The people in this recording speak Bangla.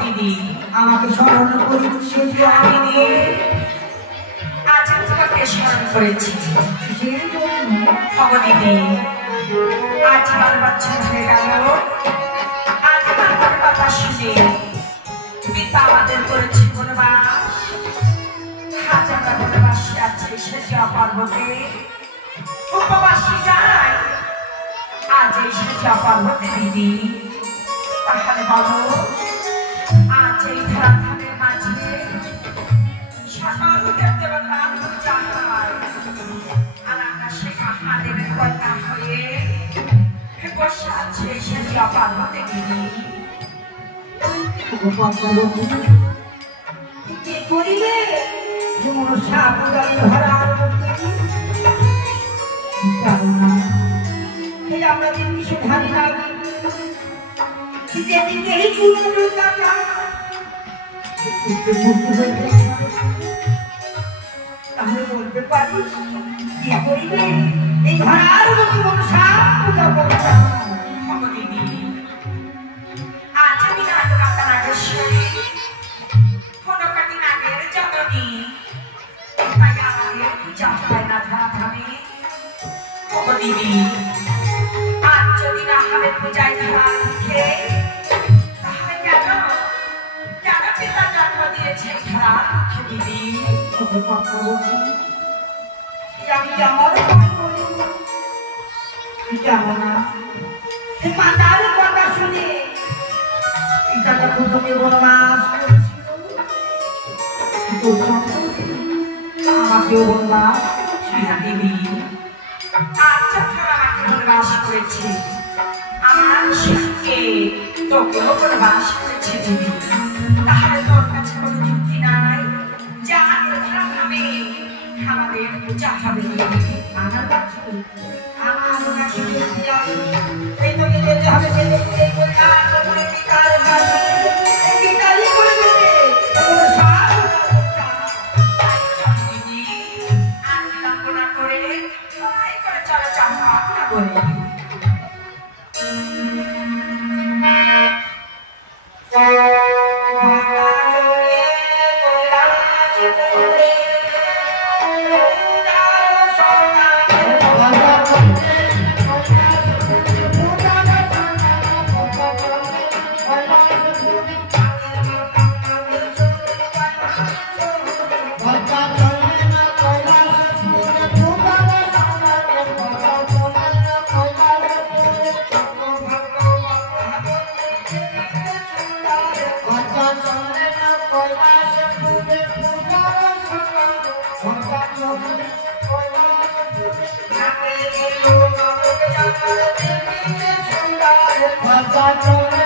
দিদি আমাকে স্মরণ করি দিদি আজ তোমাকে স্মরণ করেছি দিদি আজ আমার বাচ্চা হয়ে গেল আজ আমার কথা শুনে পিতা আমাদের করেছি বনবাস আজ আমরা বনবাসী আছে সেজা পার্বতী উপবাসী যায় আজ এই সেজা পার্বতী দিদি তাহলে বলো আজ এই ধরাধামের মাঝে সকল দেবতা পূজা হয় আর আমরা সে মহাদেবের কন্যা হয়ে বসে আছে সেজা পার্বতী দিদি কি করিবে মনসা পূজার ধরার আমরা দিন সুধারি না যেদিকে এই পুরনো টাকা তাহলে বলতে পারিস কি করিবে এই ঘরার মনসা পূজা করতে দিদি আজ আমি রাজমাতা নাগেশ্বরী কনকাটি নাগের জননী তাই আমাদের পূজা হয় না ধরাধামে দিদি আজ যদি না হবে পূজায় ধরা লিখে তাহলে কেন দিয়েছে খারাপ মুখে দিদি আমি আমার কেমন না মাতার কথা শুনে এটা যখন তুমি বনবাস আমাকেও বনবাস দিদি আচ্ছা আমাকে বনবাস করেছে আমার শিখকে তোকেও বনবাস করেছে দিদি তাহলে তোর কাছে কোনো যুক্তি নাই যা আমি আমাদের পূজা হবে আমার কাছে এই তো যেতে হবে Bye.